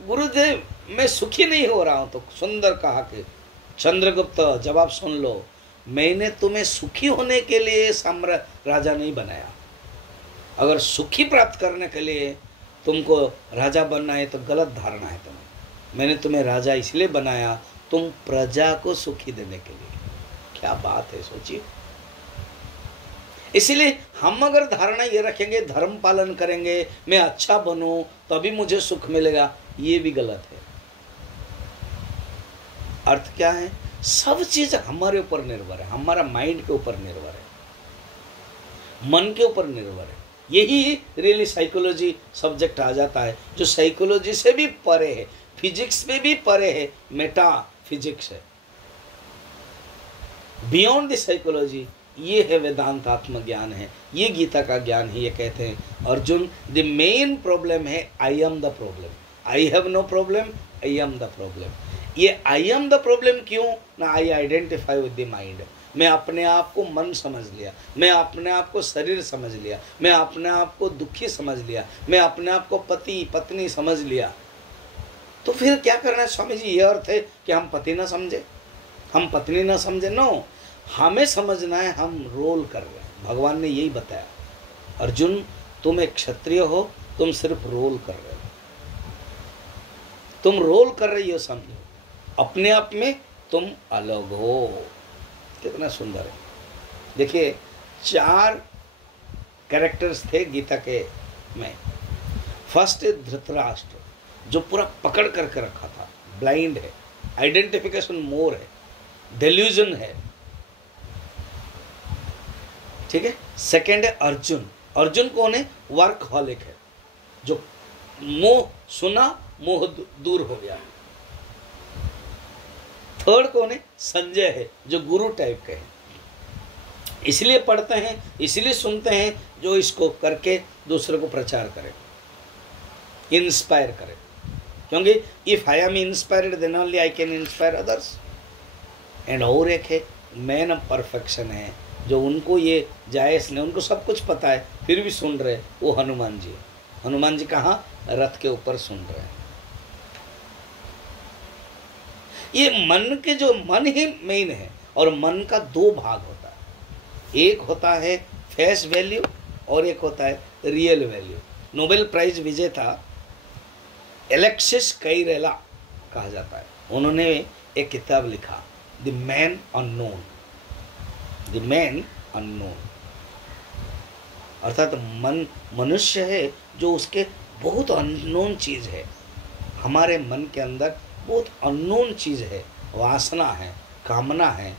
गुरुदेव मैं सुखी नहीं हो रहा हूँ। तो सुंदर कहा कि चंद्रगुप्त जवाब सुन लो, मैंने तुम्हें सुखी होने के लिए राजा नहीं बनाया। अगर सुखी प्राप्त करने के लिए तुमको राजा बनना है तो गलत धारणा है तुम्हें। मैंने तुम्हें राजा इसलिए बनाया तुम प्रजा को सुखी देने के लिए। क्या बात है, सोचिए। इसलिए हम अगर धारणा ये रखेंगे धर्म पालन करेंगे, मैं अच्छा बनूं तभी मुझे सुख मिलेगा, ये भी गलत है। अर्थ क्या है? सब चीज हमारे ऊपर निर्भर है, हमारा माइंड के ऊपर निर्भर है, मन के ऊपर निर्भर है। यही रियली साइकोलॉजी सब्जेक्ट आ जाता है, जो साइकोलॉजी से भी परे है, फिजिक्स में भी परे है, मेटा फिजिक्स है, बियॉन्ड द साइकोलॉजी। ये है वेदांत आत्मज्ञान है, ये गीता का ज्ञान है। ये कहते हैं अर्जुन, द मेन प्रॉब्लम है I am the problem, I have no problem, I am the problem. ये आई एम द प्रॉब्लम क्यों ना? I identify with the mind. मैं अपने आप को मन समझ लिया, मैं अपने आप को शरीर समझ लिया, मैं अपने आप को दुखी समझ लिया, मैं अपने आप को पति पत्नी समझ लिया। तो फिर क्या करना है स्वामी जी? ये अर्थ है कि हम पति ना समझे, हम पत्नी ना समझे? नो, हमें समझना है हम रोल कर रहे हैं। भगवान ने यही बताया, अर्जुन तुम एक क्षत्रिय हो, तुम सिर्फ रोल कर रहे हो, तुम रोल कर रही हो, समझो अपने आप में तुम अलग हो। कितना सुंदर है। देखिए 4 कैरेक्टर्स थे गीता के में। फर्स्ट है धृतराष्ट्र, जो पूरा पकड़ करके रखा था, ब्लाइंड है, आइडेंटिफिकेशन मोर है, डेल्यूजन है, ठीक है। सेकेंड है अर्जुन। अर्जुन कौन है? वर्कहॉलिक है, जो मोह सुना मोह दूर हो गया। थर्ड कौन है? संजय है, जो गुरु टाइप के हैं, इसलिए पढ़ते हैं, इसलिए सुनते हैं, जो इसको करके दूसरे को प्रचार करे, इंस्पायर करे। क्योंकि if I am inspired then only I can inspire others. And और एक है मैन ऑफ परफेक्शन है, जो उनको ये जायज़ नहीं, उनको सब कुछ पता है फिर भी सुन रहे, वो हनुमान जी। हनुमान जी कहाँ? रथ के ऊपर सुन रहे हैं। ये मन के जो मन ही मेन है, और मन का 2 भाग होता है, एक होता है फेस वैल्यू और एक होता है रियल वैल्यू। नोबेल प्राइज विजेता एलेक्सिस कैरेला कहा जाता है, उन्होंने एक किताब लिखा the man unknown. The man unknown अर्थात मन मनुष्य है जो उसके बहुत अननोन चीज़ है। हमारे मन के अंदर बहुत अननोन चीज़ है, वासना है, कामना है,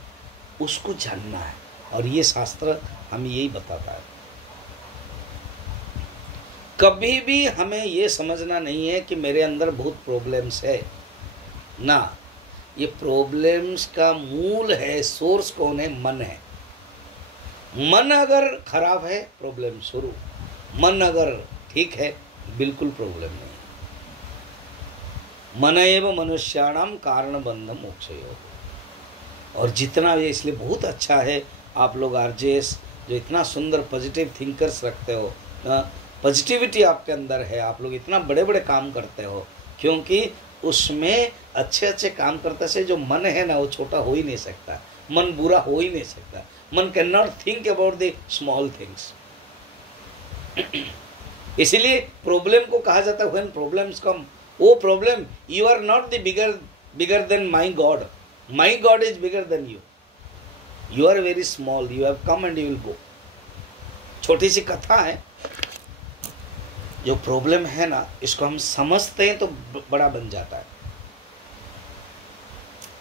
उसको जानना है। और ये शास्त्र हमें यही बताता है। कभी भी हमें ये समझना नहीं है कि मेरे अंदर बहुत प्रॉब्लम्स है ना। ये प्रॉब्लम्स का मूल है, सोर्स कौन है? मन है। मन अगर खराब है प्रॉब्लम शुरू, मन अगर ठीक है, बिल्कुल प्रॉब्लम नहीं। मन एव मनुष्याणाम कारण बंधम मोक्षयो। और जितना भी, इसलिए बहुत अच्छा है आप लोग आरजेएस जो इतना सुंदर पॉजिटिव थिंकर्स रखते हो, पॉजिटिविटी आपके अंदर है, आप लोग इतना बड़े बड़े काम करते हो, क्योंकि उसमें अच्छे अच्छे काम करते से जो मन है ना वो छोटा हो ही नहीं सकता, मन बुरा हो ही नहीं सकता। मन can not think about the small things. इसीलिए प्रॉब्लम को कहा जाता है when problems come, o problem you are not the bigger than my god, my god is bigger than you, you are very small, you have come and you will go. छोटी सी कथा है, जो प्रॉब्लम है ना इसको हम समझते हैं तो बड़ा बन जाता है।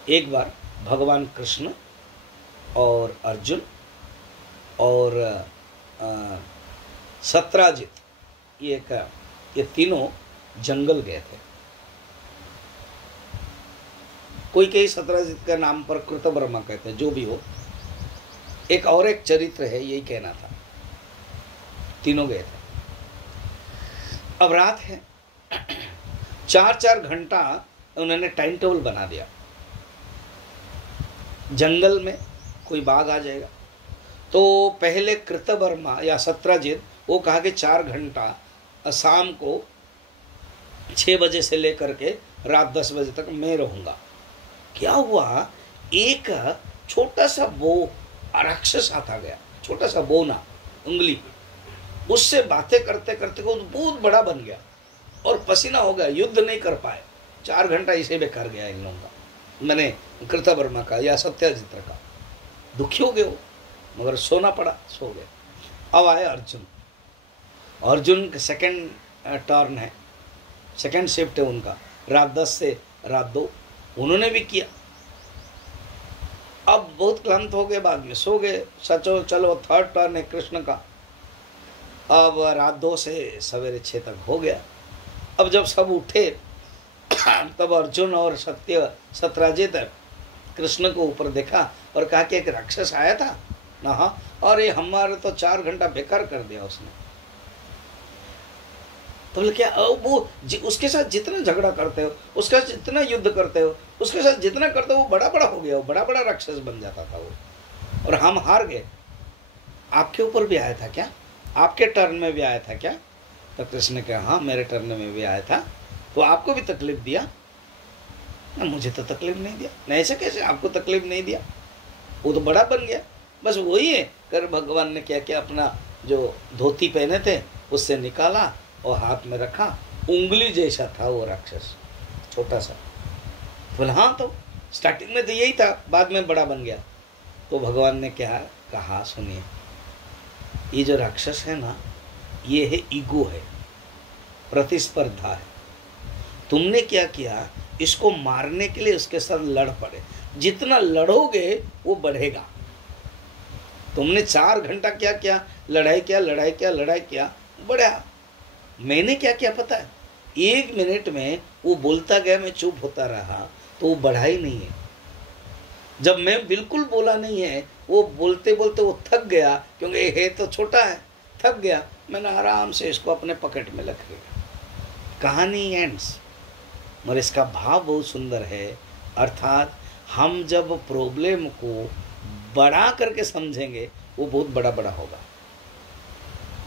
एक बार भगवान कृष्ण और अर्जुन और सत्राजित, ये तीनों जंगल गए थे। कोई कई सत्राजित के नाम पर कृतवर्मा कहते हैं, जो भी हो, एक और एक चरित्र है, यही कहना था। तीनों गए थे। अब रात है, 4-4 घंटा उन्होंने टाइम टेबल बना दिया। जंगल में कोई बाघ आ जाएगा तो पहले कृतवर्मा या सत्राजित वो कहा कि 4 घंटा शाम को 6 बजे से लेकर के रात 10 बजे तक मैं रहूँगा। क्या हुआ, एक छोटा सा बो राक्षस आता गया, छोटा सा बो ना, उंगली, उससे बातें करते करते वो बहुत बड़ा बन गया और पसीना हो गया, युद्ध नहीं कर पाए। 4 घंटा इसे बेकार गया इन लोगों का, मैंने कृतवर्मा का या सत्याजित का। दुखी हो गए वो, मगर सोना पड़ा, सो गए। अब आए अर्जुन, अर्जुन का सेकंड टर्न है, सेकंड शिफ्ट है उनका, रात 10 से रात 2, उन्होंने भी किया। अब बहुत क्लांत हो गए, बाद में सो गए। सचो चलो थर्ड टर्न है कृष्ण का। अब रात 2 से सवेरे 6 तक हो गया। अब जब सब उठे तब अर्जुन और सत्राजित कृष्ण को ऊपर देखा और कहा कि एक राक्षस आया था ना, हाँ, और ये हमारे तो 4 घंटा बेकार कर दिया उसने। तो बोले क्या, वो उसके साथ जितना झगड़ा करते हो, उसके साथ जितना युद्ध करते हो, उसके साथ जितना करते हो वो बड़ा बड़ा हो गया, वो बड़ा बड़ा राक्षस बन जाता था वो, और हम हार गए। आपके ऊपर भी आया था क्या, आपके टर्न में भी आया था क्या? तो कृष्ण ने कहा हाँ मेरे टर्न में भी आया था। तो आपको भी तकलीफ दिया ना? मुझे तो तकलीफ नहीं दिया। नहीं, ऐसे कैसे आपको तकलीफ नहीं दिया? वो तो बड़ा बन गया। बस वही है, कर भगवान ने क्या किया, अपना जो धोती पहने थे उससे निकाला और हाथ में रखा, उंगली जैसा था वो राक्षस, छोटा सा। बोला हाँ, तो स्टार्टिंग में तो यही था, बाद में बड़ा बन गया। तो भगवान ने क्या कहा, सुनिए, ये जो राक्षस है ना, ये है ईगो, है प्रतिस्पर्धा है। तुमने क्या किया, इसको मारने के लिए उसके साथ लड़ पड़े। जितना लड़ोगे वो बढ़ेगा। तुमने 4 घंटा क्या किया, लड़ाई किया, लड़ाई किया, लड़ाई किया, बढ़ा। मैंने क्या किया पता है, 1 मिनट में वो बोलता गया, मैं चुप होता रहा, तो वो बढ़ा ही नहीं है। जब मैं बिल्कुल बोला नहीं है, वो बोलते बोलते वो थक गया, क्योंकि ये तो छोटा है, थक गया। मैंने आराम से इसको अपने पॉकेट में रख लिया। कहानी एंड्स। मगर इसका भाव बहुत सुंदर है। अर्थात हम जब प्रॉब्लम को बड़ा करके समझेंगे, वो बहुत बड़ा बड़ा होगा।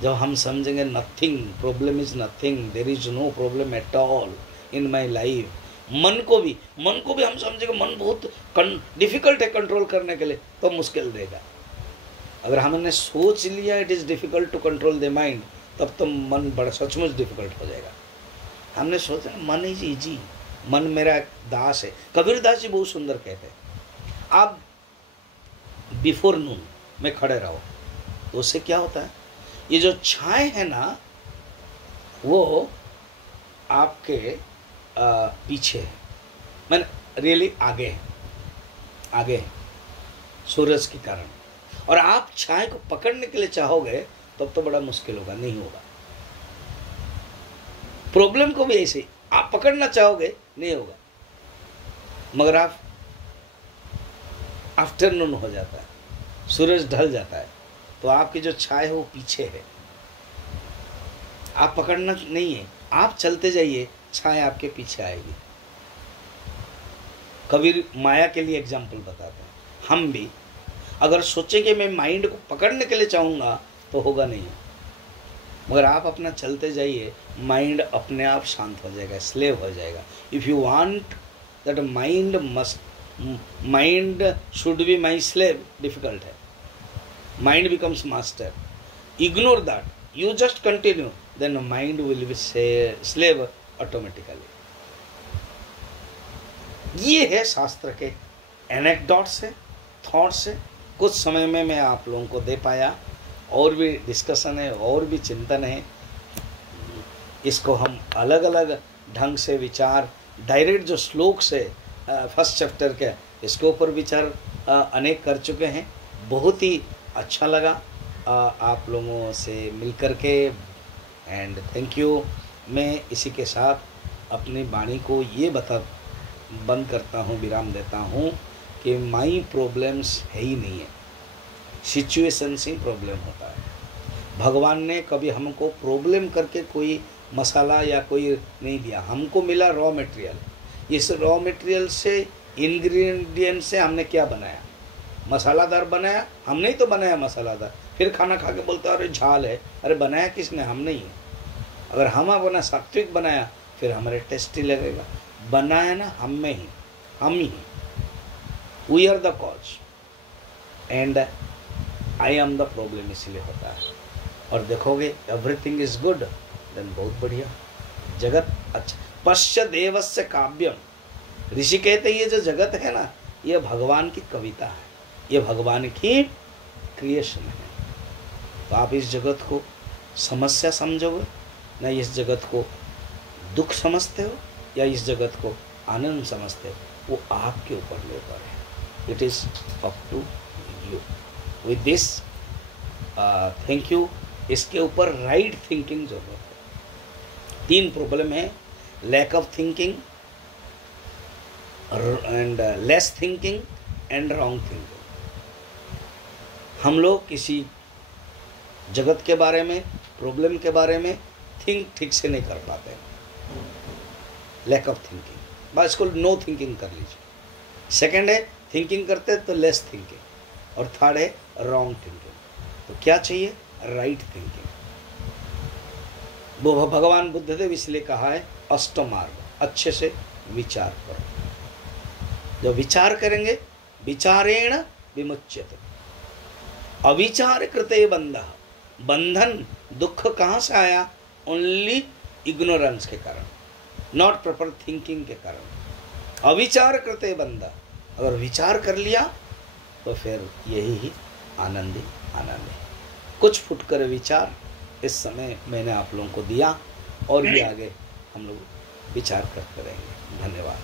जब हम समझेंगे nothing, problem is nothing, there is no problem at all in my life, मन को भी हम समझेंगे मन बहुत डिफिकल्ट है कंट्रोल करने के लिए, तो मुश्किल रहेगा। अगर हमने सोच लिया it is difficult to control the mind, तब तो मन बड़ा सचमुच डिफिकल्ट हो जाएगा। हमने सोचा मन इज ईजी, मन मेरा दास है। कबीर दास जी बहुत सुंदर कहते हैं, आप बिफोर नून में खड़े रहो, तो उससे क्या होता है, ये जो छाए है ना, वो आपके पीछे है, मैंने रियली आगे है सूरज के कारण। और आप छाए को पकड़ने के लिए चाहोगे, तब तो बड़ा मुश्किल होगा, नहीं होगा। प्रॉब्लम को भी ऐसे आप पकड़ना चाहोगे, नहीं होगा। मगर आप आफ्टरनून हो जाता है, सूरज ढल जाता है, तो आपकी जो छाया है वो पीछे है, आप पकड़ना नहीं है, आप चलते जाइए, छाया आपके पीछे आएगी। कबीर माया के लिए एग्जाम्पल बताते हैं। हम भी अगर सोचें कि मैं माइंड को पकड़ने के लिए चाहूँगा तो होगा नहीं, मगर आप अपना चलते जाइए, माइंड अपने आप शांत हो जाएगा, स्लेव हो जाएगा। If you want that mind should be my slave, difficult है। Mind becomes master, ignore that, you just continue, then the mind will be slave automatically। ये है शास्त्र के एनेक्डोट्स है, थॉट्स है, कुछ समय में मैं आप लोगों को दे पाया। और भी डिस्कशन है, और भी चिंतन है, इसको हम अलग अलग ढंग से विचार, डायरेक्ट जो श्लोक से फर्स्ट चैप्टर के, इसके ऊपर विचार अनेक कर चुके हैं। बहुत ही अच्छा लगा आप लोगों से मिलकर के, एंड थैंक यू। मैं इसी के साथ अपनी वाणी को ये बंद करता हूँ, विराम देता हूँ कि माई प्रॉब्लम्स है ही नहीं है, सिचुएशन से प्रॉब्लम होता है। भगवान ने कभी हमको प्रॉब्लम करके कोई मसाला या कोई नहीं दिया, हमको मिला रॉ मटेरियल। इस रॉ मटेरियल से, इंग्रेडिएंट से हमने क्या बनाया, मसालादार बनाया। हमने ही तो बनाया मसालादार, फिर खाना खा के बोलता है अरे झाल है। अरे बनाया किसने? हम नहीं है। अगर हम अपना सात्विक बनाया फिर हमारे टेस्टी लगेगा। बनाया ना हम में ही, हम ही, we are the cause and I am the problem, इसलिए होता है। और देखोगे एवरीथिंग इज गुड, देन बहुत बढ़िया जगत अच्छा। पश्य देवस्य काव्यम, ऋषि कहते ये जो जगत है ना, ये भगवान की कविता है, ये भगवान की क्रिएशन है। तो आप इस जगत को समस्या समझोगे ना, इस जगत को दुख समझते हो या इस जगत को आनंद समझते हो, वो आपके ऊपर निर्भर है। It is up to you. With this thank you. इसके ऊपर राइट थिंकिंग जरूरत है। 3 प्रॉब्लम है, lack of thinking and less thinking and wrong thinking. हम लोग किसी जगत के बारे में, प्रॉब्लम के बारे में थिंक ठीक से नहीं कर पाते, लैक ऑफ थिंकिंग। बस इसको नो थिंकिंग कर लीजिए। सेकंड है थिंकिंग करते तो लेस थिंकिंग, और थर्ड है रॉन्ग थिंकिंग। तो क्या चाहिए? Right thinking. वो भगवान बुद्धदेव इसलिए कहा है अष्टमार्ग, अच्छे से विचार करो। जो विचार करेंगे, विचारेण विमुच्यते। अविचार कृते बंधः, बंधन दुख कहाँ से आया? ओनली इग्नोरेंस के कारण, नॉट प्रॉपर थिंकिंग के कारण। अविचार कृते बंधः, अगर विचार कर लिया तो फिर यही ही आनंद ही आनंद है। कुछ फुटकर विचार इस समय मैंने आप लोगों को दिया, और भी आगे हम लोग विचार करते रहेंगे। धन्यवाद।